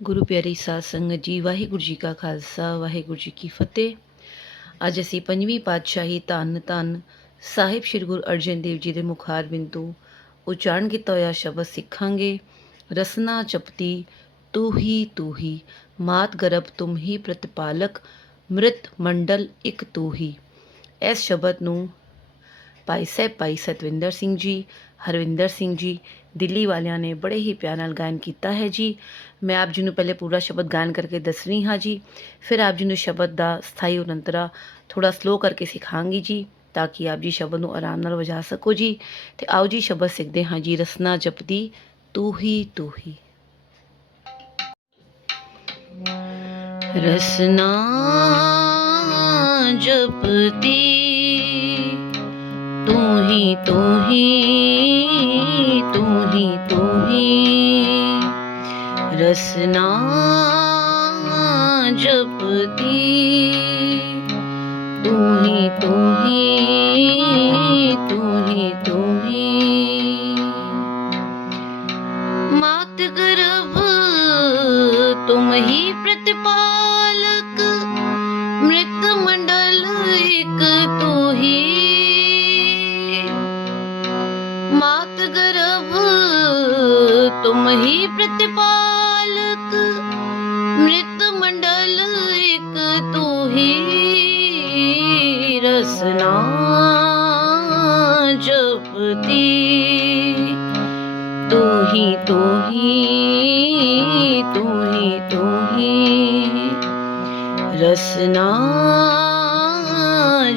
गुरु प्यारी साध संगत जी, वाहिगुरु जी का खालसा वाहिगुरु जी की फतेह। ਅੱਜ ਅਸੀਂ ਪੰਜਵੀਂ ਪਾਤਸ਼ਾਹੀ ਧੰਨ ਧੰਨ ਸਾਹਿਬ ਸ਼੍ਰੀ ਗੁਰੂ ਅਰਜਨ ਦੇਵ ਜੀ ਦੇ ਮੁਖਾਰ ਬਿੰਦੂ ਉਚਾਰਨ ਕੀਤਾ ਹੋਇਆ ਸ਼ਬਦ ਸਿੱਖਾਂਗੇ। ਰਸਨਾ ਜਪਤੀ ਤੂ ਹੀ ਮਾਤ ਗਰਭ ਤੁਮ ਹੀ ਪ੍ਰਤਿਪਾਲਕ ਮ੍ਰਿਤ ਮੰਡਲ ਇੱਕ ਤੂ ਹੀ। ਇਸ ਸ਼ਬਦ ਨੂੰ ਭਾਈ ਸਾਹਿਬ ਭਾਈ ਸਤਵਿੰਦਰ ਸਿੰਘ ਜੀ, ਹਰਵਿੰਦਰ ਸਿੰਘ ਜੀ ਦਿੱਲੀ ਵਾਲਿਆਂ ਨੇ ਬੜੇ ਹੀ ਪਿਆਰ ਨਾਲ ਗਾਇਨ ਕੀਤਾ ਹੈ ਜੀ। ਮੈਂ ਆਪ ਜੀ ਨੂੰ ਪਹਿਲੇ ਪੂਰਾ ਸ਼ਬਦ ਗਾਇਨ ਕਰਕੇ ਦੱਸਣੀ ਹਾਂ ਜੀ, ਫਿਰ ਆਪ ਜੀ ਨੂੰ ਸ਼ਬਦ ਦਾ ਸਥਾਈ ਉਨੰਤਰਾ ਥੋੜਾ ਸਲੋ ਕਰਕੇ ਸਿਖਾਂਗੀ ਜੀ, ਤਾਂ ਕਿ ਆਪ ਜੀ ਸ਼ਬਦ ਨੂੰ ਆਰਾਮ ਨਾਲ ਵਜਾ ਸਕੋ ਜੀ। ਤੇ ਆਓ ਜੀ ਸ਼ਬਦ ਸਿੱਖਦੇ ਹਾਂ ਜੀ। ਰਸਨਾ ਜਪਦੀ ਤੂੰ ਹੀ ਰਸਨਾ ਜਪਦੀ ਤੂੰ ਹੀ रसना जपती तू ही मात गर्भ तुम ही प्रतिपालक मृत मंडल एक तू ही। मात गर्भ तुम ही प्रतिपालक मृत मंडल एक तू ही। रसना जपती तू ही रसना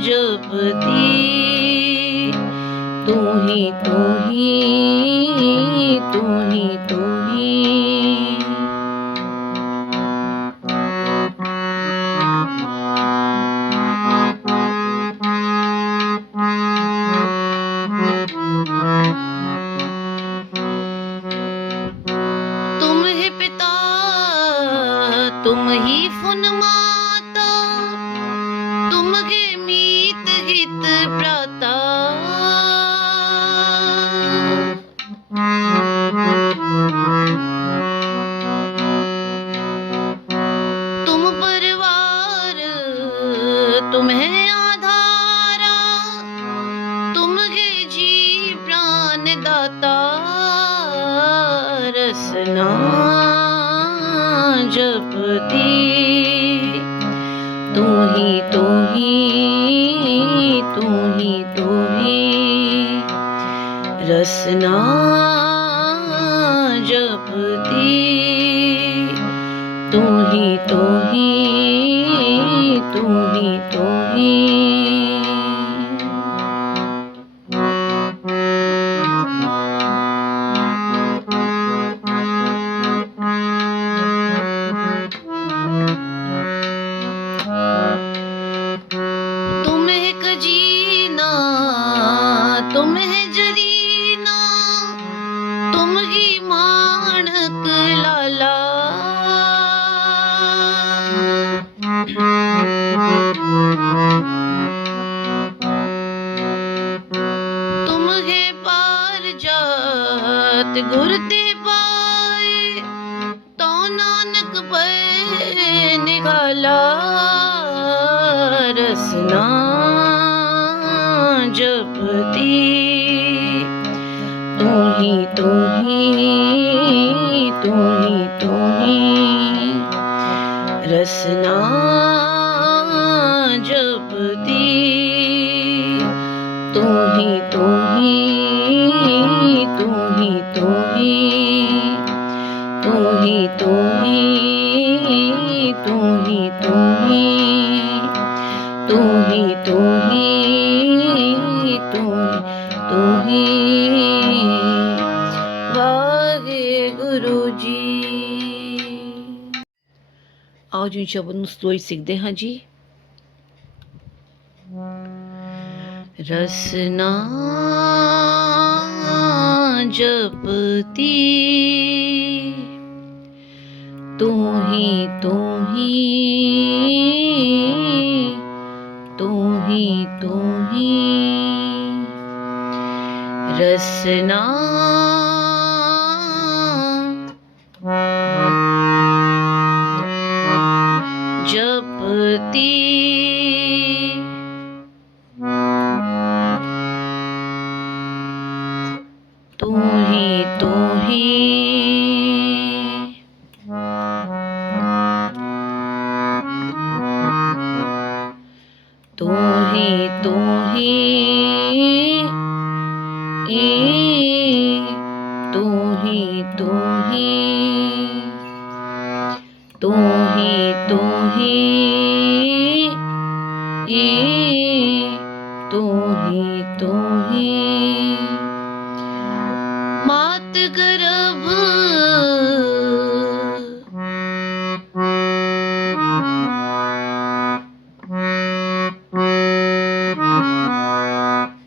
जपती तू ही तुम ही पिता तुम ही फुन माता तुम के मीत हित प्राता। तुम परिवार तुम है आधारा तुम के जी प्राण दाता। रसना जपती तू ही रसना जपती तू ही तुम एक जीना तुम है जरीना तुम ही माणक लाला। तुम है पार जात गुर ते पाए तो नानक पे निकाला। रसना जपती तू ही रसना जपती तू ही वाहिगुरु जी। आओ जी शब्द ਨੂੰ ਸਲੋਈ ਸਿੱਖਦੇ ਹਾਂ ਜੀ। रसना जपती तू ही रसना तू ही तू ही तू ही तू ही मात गर्भ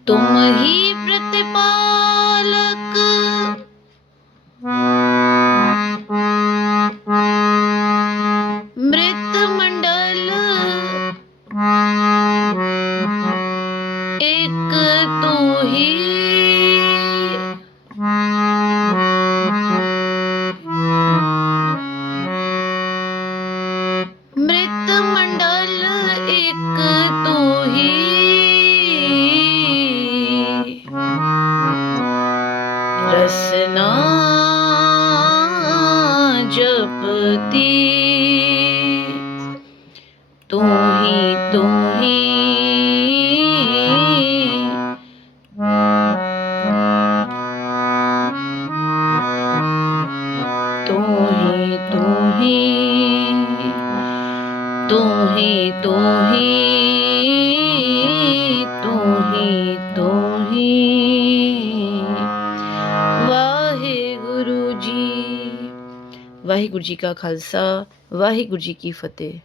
तुम ही प्रतिपालक मृत मंडल एक तू ही मृत मंडल एक तू ही रसना जपती तू ही तू ही तू ही तू ही तू ही तू ही तू ही तू ही वाहिगुरु जी। वाहिगुरु जी का खालसा वाहिगुरु जी की फतेह।